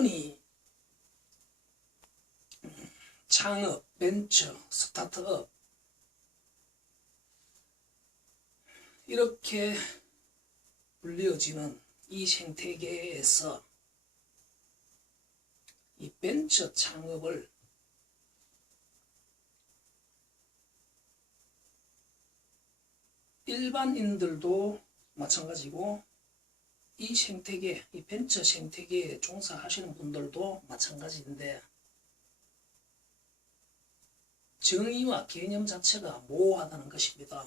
흔히 창업, 벤처, 스타트업 이렇게 불리어지는 이 생태계에서 이 벤처 창업을 일반인들도 마찬가지고 이 생태계, 이 벤처 생태계에 종사하시는 분들도 마찬가지인데 정의와 개념 자체가 모호하다는 것입니다.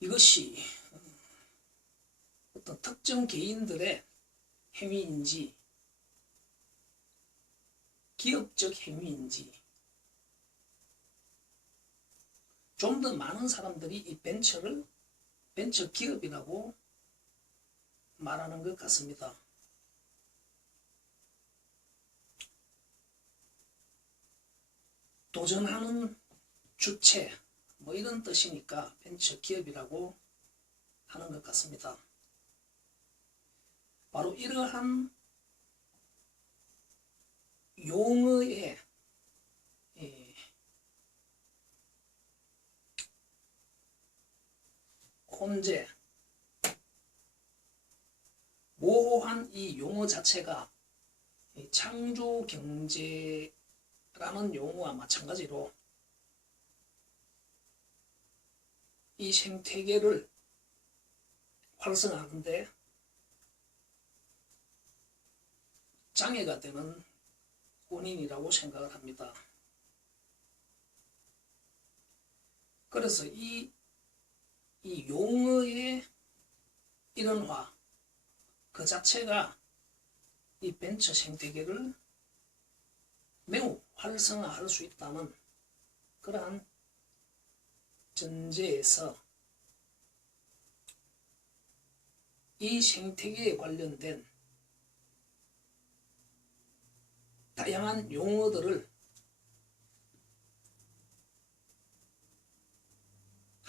이것이 어떤 특정 개인들의 행위인지 기업적 행위인지 좀 더 많은 사람들이 이 벤처를 벤처 기업이라고 말하는 것 같습니다. 도전하는 주체 뭐 이런 뜻이니까 벤처 기업이라고 하는 것 같습니다. 바로 이러한 용어의 혼재, 모호한 이 용어 자체가 창조경제라는 용어와 마찬가지로 이 생태계를 활성화하는데 장애가 되는 원인이라고 생각을 합니다. 그래서 이 용어의 일원화 그 자체가 이 벤처 생태계를 매우 활성화할 수 있다는 그러한 전제에서 이 생태계에 관련된 다양한 용어들을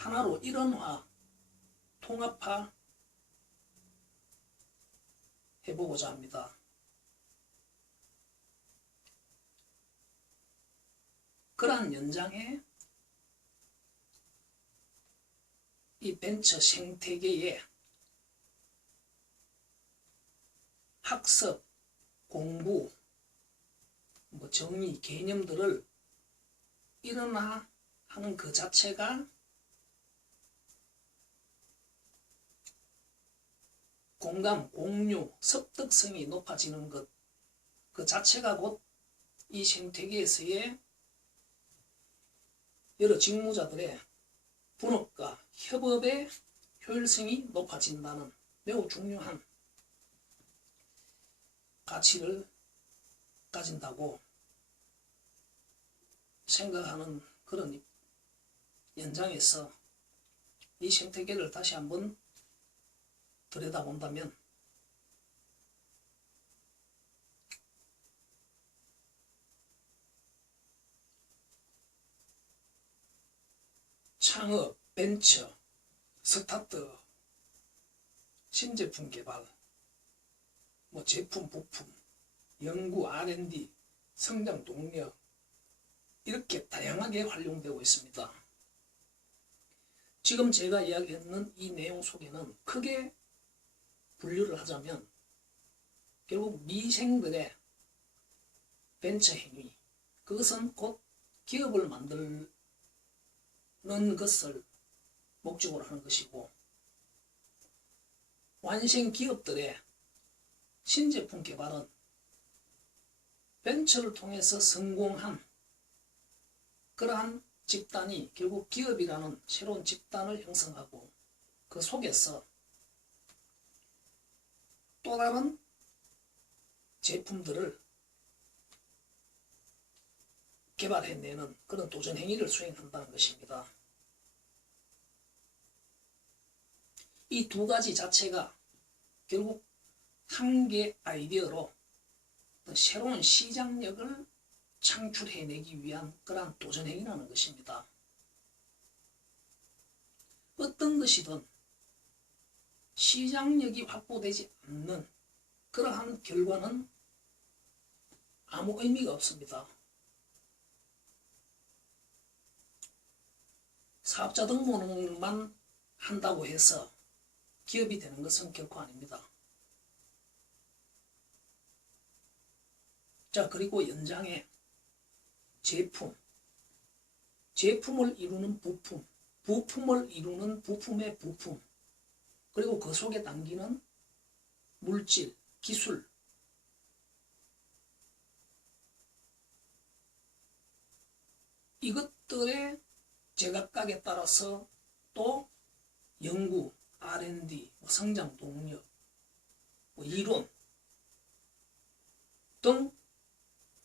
하나로 일원화, 통합화 해보고자 합니다. 그러한 연장에 이 벤처 생태계에 학습, 공부, 정의, 개념들을 일어나하는 그 자체가 공감, 공유, 습득성이 높아지는 것, 그 자체가 곧 이 생태계에서의 여러 직무자들의 분업과 협업의 효율성이 높아진다는 매우 중요한 가치를 가진다고 생각하는 그런 연장에서 이 생태계를 다시 한번 들여다본다면 창업, 벤처, 스타트업, 신제품 개발, 제품, 부품, 연구, R&D, 성장 동력 이렇게 다양하게 활용되고 있습니다. 지금 제가 이야기했는 이 내용 속에는 크게 분류를 하자면 결국 미생들의 벤처 행위, 그것은 곧 기업을 만드는 것을 목적으로 하는 것이고, 완생 기업들의 신제품 개발은 벤처를 통해서 성공한 그러한 집단이 결국 기업이라는 새로운 집단을 형성하고 그 속에서 또 다른 제품들을 개발해내는 그런 도전 행위를 수행한다는 것입니다. 이 두 가지 자체가 결국 한 개의 아이디어로 새로운 시장력을 창출해내기 위한 그러한 도전 행위라는 것입니다. 어떤 어떤 것이든 시장력이 확보되지 않는 그러한 결과는 아무 의미가 없습니다. 사업자 등록만 한다고 해서 기업이 되는 것은 결코 아닙니다. 자, 그리고 연장에 제품을 이루는 부품, 부품을 이루는 부품의 부품, 그리고 그 속에 담기는 물질, 기술, 이것들의 제각각에 따라서 또 연구, R&D, 성장 동력, 이론 등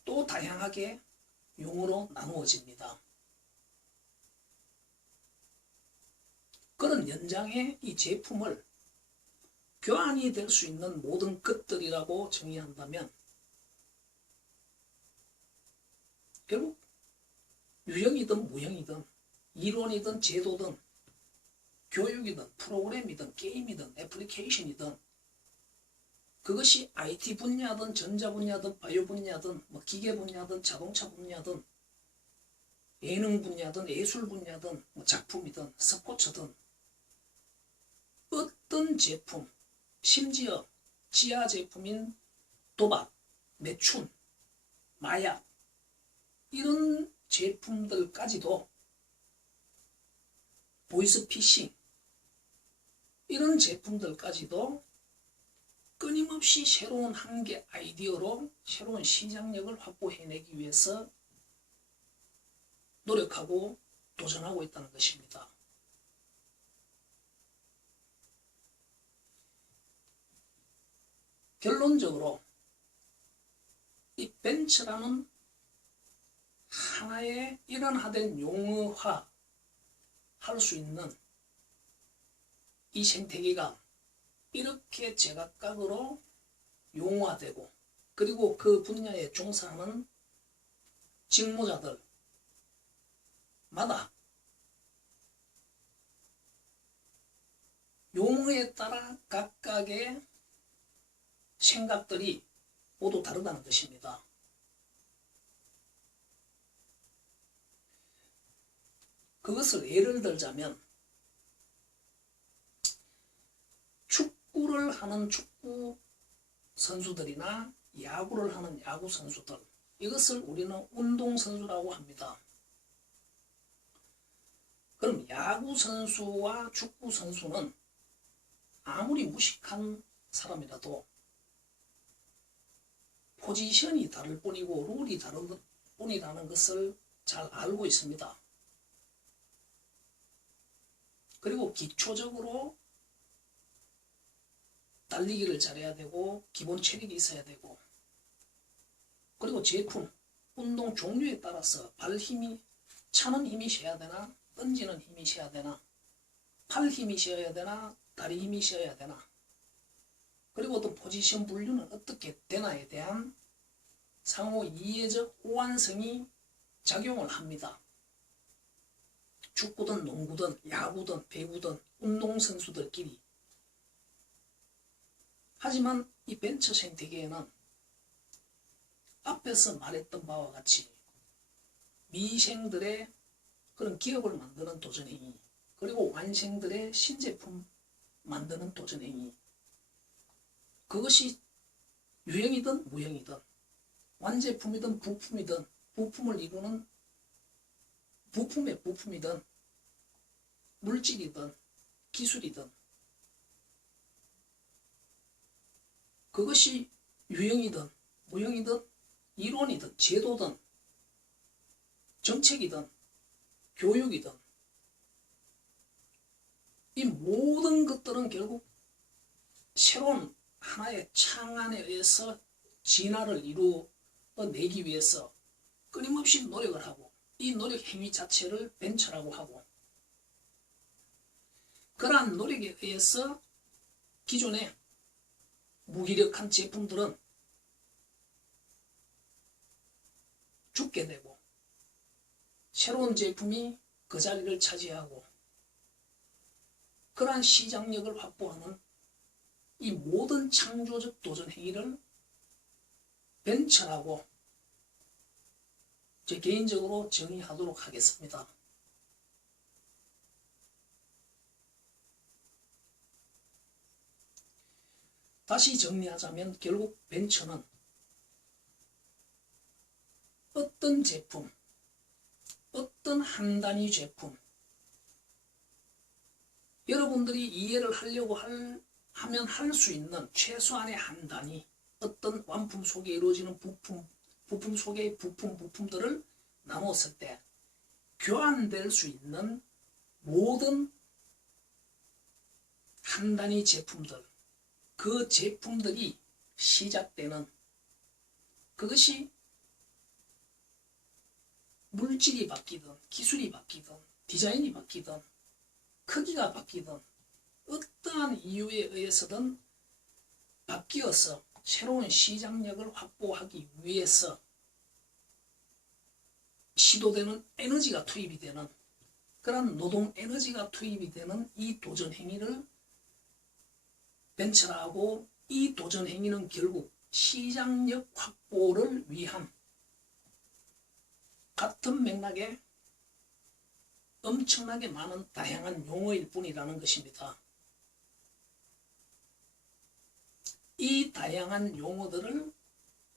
또 다양하게 용어로 나누어집니다. 그런 연장의 이 제품을 교환이 될 수 있는 모든 것들이라고 정의한다면 결국 유형이든 무형이든 이론이든 제도든 교육이든 프로그램이든 게임이든 애플리케이션이든 그것이 IT 분야든 전자 분야든 바이오 분야든 기계 분야든 자동차 분야든 예능 분야든 예술 분야든 작품이든 스포츠든 어떤 제품, 심지어 지하 제품인 도박, 매춘, 마약 이런 제품들까지도 보이스피싱 이런 제품들까지도 끊임없이 새로운 한계 아이디어로 새로운 시장력을 확보해내기 위해서 노력하고 도전하고 있다는 것입니다. 결론적으로 이 벤처라는 하나의 일원화된 용어화 할 수 있는 이 생태계가 이렇게 제각각으로 용어화되고 그리고 그 분야에 종사하는 직무자들마다 용어에 따라 각각의 생각들이 모두 다르다는 것입니다. 그것을 예를 들자면 축구를 하는 축구 선수들이나 야구를 하는 야구 선수들 이것을 우리는 운동선수라고 합니다. 그럼 야구 선수와 축구 선수는 아무리 무식한 사람이라도 포지션이 다를 뿐이고 룰이 다를 뿐이라는 것을 잘 알고 있습니다. 그리고 기초적으로 달리기를 잘해야 되고 기본 체력이 있어야 되고 그리고 제품, 운동 종류에 따라서 발 힘이 차는 힘이 쉬어야 되나 던지는 힘이 쉬어야 되나 팔 힘이 쉬어야 되나 다리 힘이 쉬어야 되나 그리고 어떤 포지션 분류는 어떻게 되나에 대한 상호 이해적 호환성이 작용을 합니다. 축구든 농구든 야구든 배구든 운동선수들끼리. 하지만 이 벤처 생태계에는 앞에서 말했던 바와 같이 미생들의 그런 기업을 만드는 도전행위 그리고 완생들의 신제품 만드는 도전행위 그것이 유형이든 무형이든 완제품이든 부품이든 부품을 이루는 부품의 부품이든 물질이든 기술이든 그것이 유형이든 무형이든 이론이든 제도든 정책이든 교육이든 이 모든 것들은 결국 새로운 하나의 창안에 의해서 진화를 이루어내기 위해서 끊임없이 노력을 하고 이 노력 행위 자체를 벤처라고 하고 그러한 노력에 의해서 기존의 무기력한 제품들은 죽게 되고 새로운 제품이 그 자리를 차지하고 그러한 시장력을 확보하는 이 모든 창조적 도전 행위를 벤처라고 제 개인적으로 정의하도록 하겠습니다. 다시 정리하자면 결국 벤처는 어떤 제품, 어떤 한 단위 제품, 여러분들이 이해를 하려고 하면 할 수 있는 최소한의 한 단위, 어떤 완품 속에 이루어지는 부품 속의 부품들을 나눴을 때 교환될 수 있는 모든 한 단위 제품들, 그 제품들이 시작되는, 그것이 물질이 바뀌든 기술이 바뀌든 디자인이 바뀌든 크기가 바뀌든 어떠한 이유에 의해서든 바뀌어서 새로운 시장력을 확보하기 위해서 시도되는 에너지가 투입이 되는, 그런 노동 에너지가 투입이 되는 이 도전 행위를 벤처라고, 이 도전 행위는 결국 시장력 확보를 위한 같은 맥락의 엄청나게 많은 다양한 용어일 뿐이라는 것입니다. 이 다양한 용어들을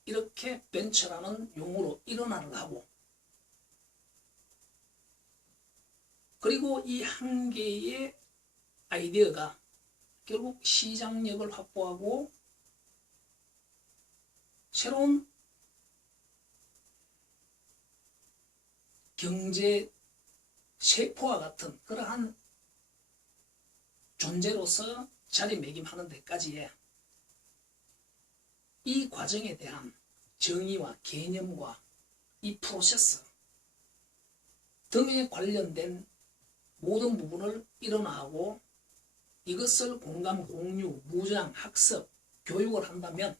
이렇게 벤처라는 용어로 일어나를 하고, 그리고 이 한 개의 아이디어가 결국 시장력을 확보하고 새로운 경제 세포와 같은 그러한 존재로서 자리매김하는 데까지의 이 과정에 대한 정의와 개념과 이 프로세스 등에 관련된 모든 부분을 일어나고, 이것을 공감, 공유, 무장, 학습, 교육을 한다면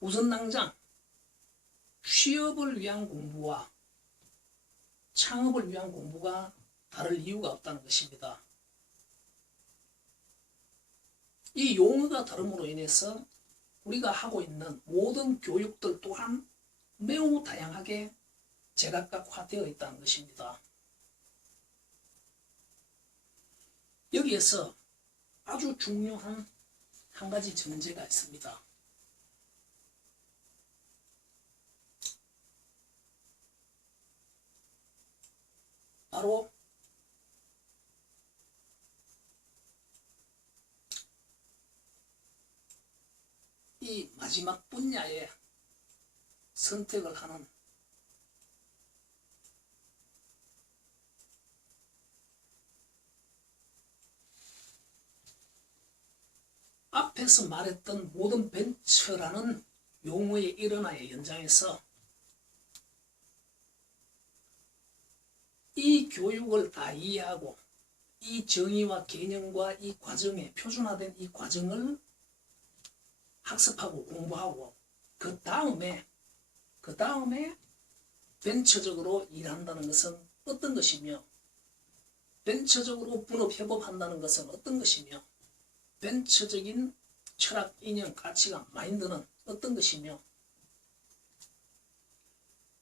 우선 당장 취업을 위한 공부와 창업을 위한 공부가 다를 이유가 없다는 것입니다. 이 용어가 다름으로 인해서 우리가 하고 있는 모든 교육들 또한 매우 다양하게 제각각화되어 있다는 것입니다. 여기에서 아주 중요한 한 가지 전제가 있습니다. 바로 이 마지막 분야에 선택을 하는 앞에서 말했던 모든 벤처라는 용어의 일어나의 연장에서 이 교육을 다 이해하고 이 정의와 개념과 이 과정에 표준화된 이 과정을 학습하고 공부하고 그 다음에 벤처적으로 일한다는 것은 어떤 것이며, 벤처적으로 분업 협업한다는 것은 어떤 것이며, 벤처적인 철학, 이념, 가치관, 마인드는 어떤 것이며,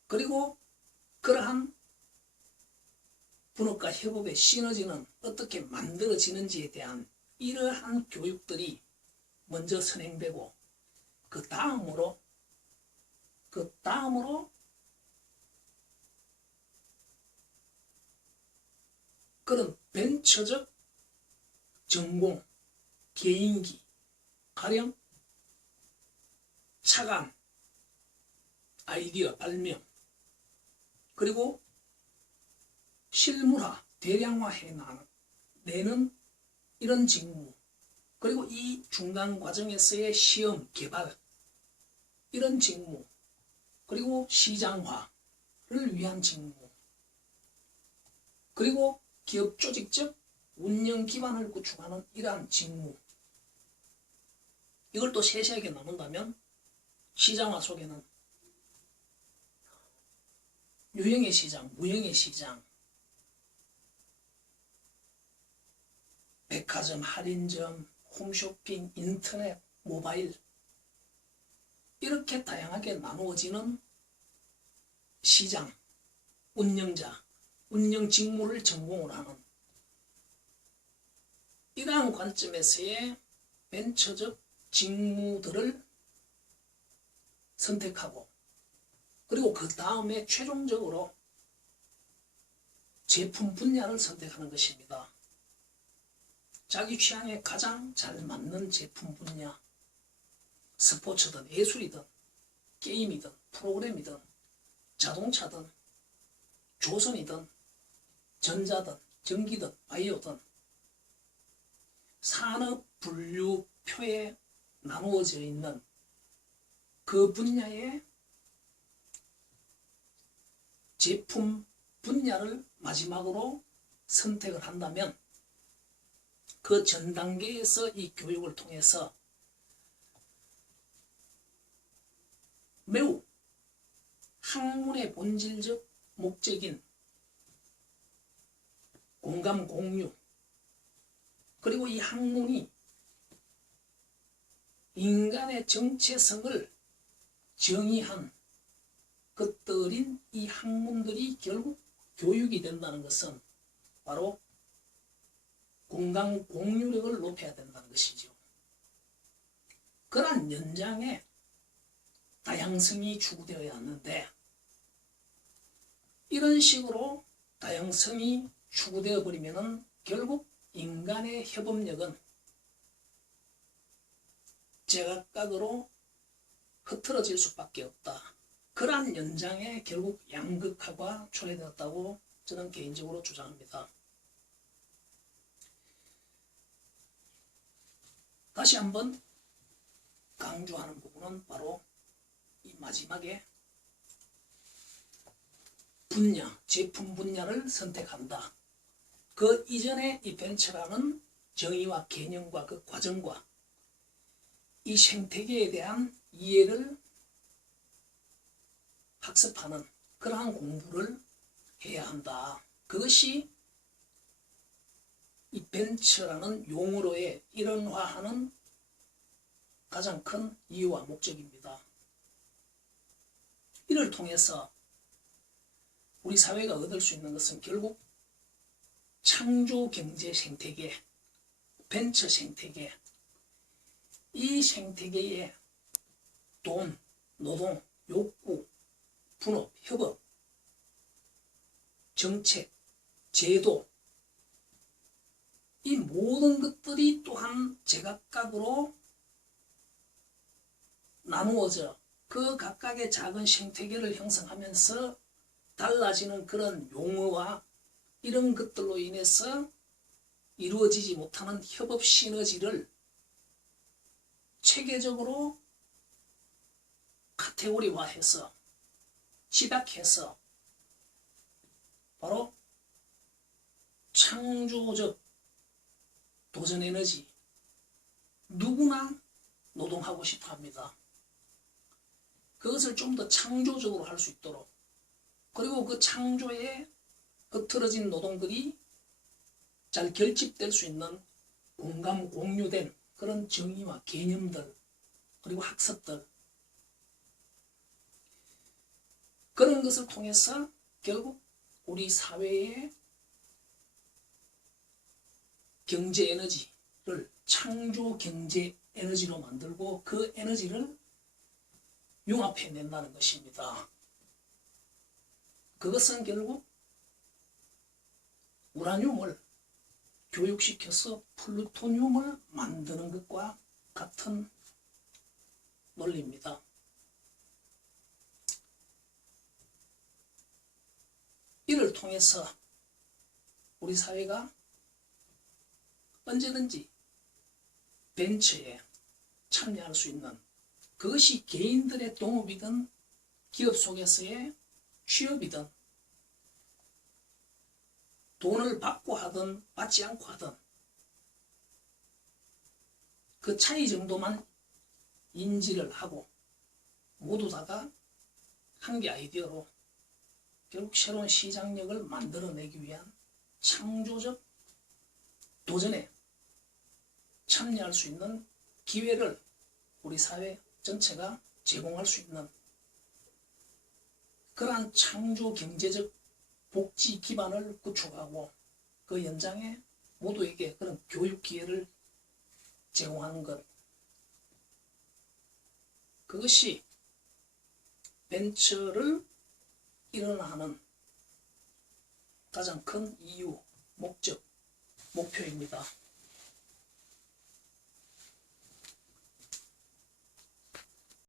그리고 그러한 분업과 협업의 시너지는 어떻게 만들어지는지에 대한 이러한 교육들이 먼저 선행되고, 그 다음으로 그런 벤처적 전공, 개인기, 가령 차관, 아이디어 발명, 그리고 실물화, 대량화해 내는 이런 직무, 그리고 이 중간 과정에서의 시험, 개발, 이런 직무, 그리고 시장화를 위한 직무, 그리고 기업 조직적 운영 기반을 구축하는 이러한 직무, 이걸 또 세세하게 나눈다면 시장화 속에는 유형의 시장, 무형의 시장, 백화점, 할인점, 홈쇼핑, 인터넷, 모바일 이렇게 다양하게 나누어지는 시장, 운영자, 운영 직무를 전공을 하는 이러한 관점에서의 벤처적 직무들을 선택하고 그리고 그 다음에 최종적으로 제품 분야를 선택하는 것입니다. 자기 취향에 가장 잘 맞는 제품 분야, 스포츠든 예술이든 게임이든 프로그램이든 자동차든 조선이든 전자든 전기든 바이오든 산업 분류표에 나누어져 있는 그 분야의 제품 분야를 마지막으로 선택을 한다면 그 전 단계에서 이 교육을 통해서 매우 학문의 본질적 목적인 공감 공유 그리고 이 학문이 인간의 정체성을 정의한 것들인 이 학문들이 결국 교육이 된다는 것은 바로 공감 공유력을 높여야 된다는 것이죠. 그러한 연장에 다양성이 추구되어야 하는데 이런 식으로 다양성이 추구되어 버리면 결국 인간의 협업력은 제각각으로 흐트러질 수밖에 없다. 그러한 연장에 결국 양극화가 초래되었다고 저는 개인적으로 주장합니다. 다시 한번 강조하는 부분은 바로 이 마지막에 분야, 제품 분야를 선택한다. 그 이전에 이 벤처라는 정의와 개념과 그 과정과 이 생태계에 대한 이해를 학습하는 그러한 공부를 해야 한다. 그것이 이 벤처라는 용어로의 일원화하는 가장 큰 이유와 목적입니다. 이를 통해서 우리 사회가 얻을 수 있는 것은 결국 창조 경제 생태계, 벤처 생태계, 이 생태계에 돈, 노동, 욕구, 분업, 협업, 정책, 제도 이 모든 것들이 또한 제각각으로 나누어져 그 각각의 작은 생태계를 형성하면서 달라지는 그런 용어와 이런 것들로 인해서 이루어지지 못하는 협업 시너지를 체계적으로 카테고리화해서 집약해서 바로 창조적 도전에너지 누구나 노동하고 싶어 합니다. 그것을 좀 더 창조적으로 할 수 있도록 그리고 그 창조에 흐트러진 노동들이 잘 결집될 수 있는 공감 공유된 그런 정의와 개념들 그리고 학습들 그런 것을 통해서 결국 우리 사회의 경제 에너지를 창조 경제 에너지로 만들고 그 에너지를 융합해낸다는 것입니다. 그것은 결국 우라늄을 교육시켜서 플루토늄을 만드는 것과 같은 논리입니다. 이를 통해서 우리 사회가 언제든지 벤처에 참여할 수 있는 그것이 개인들의 동업이든 기업 속에서의 취업이든 돈을 받고 하든 받지 않고 하든 그 차이 정도만 인지를 하고 모두 다가 한 개 아이디어로 결국 새로운 시장력을 만들어내기 위한 창조적 도전에 참여할 수 있는 기회를 우리 사회 전체가 제공할 수 있는 그러한 창조 경제적 복지 기반을 구축하고 그 연장에 모두에게 그런 교육 기회를 제공하는 것, 그것이 벤처를 일어나는 가장 큰 이유, 목적, 목표입니다.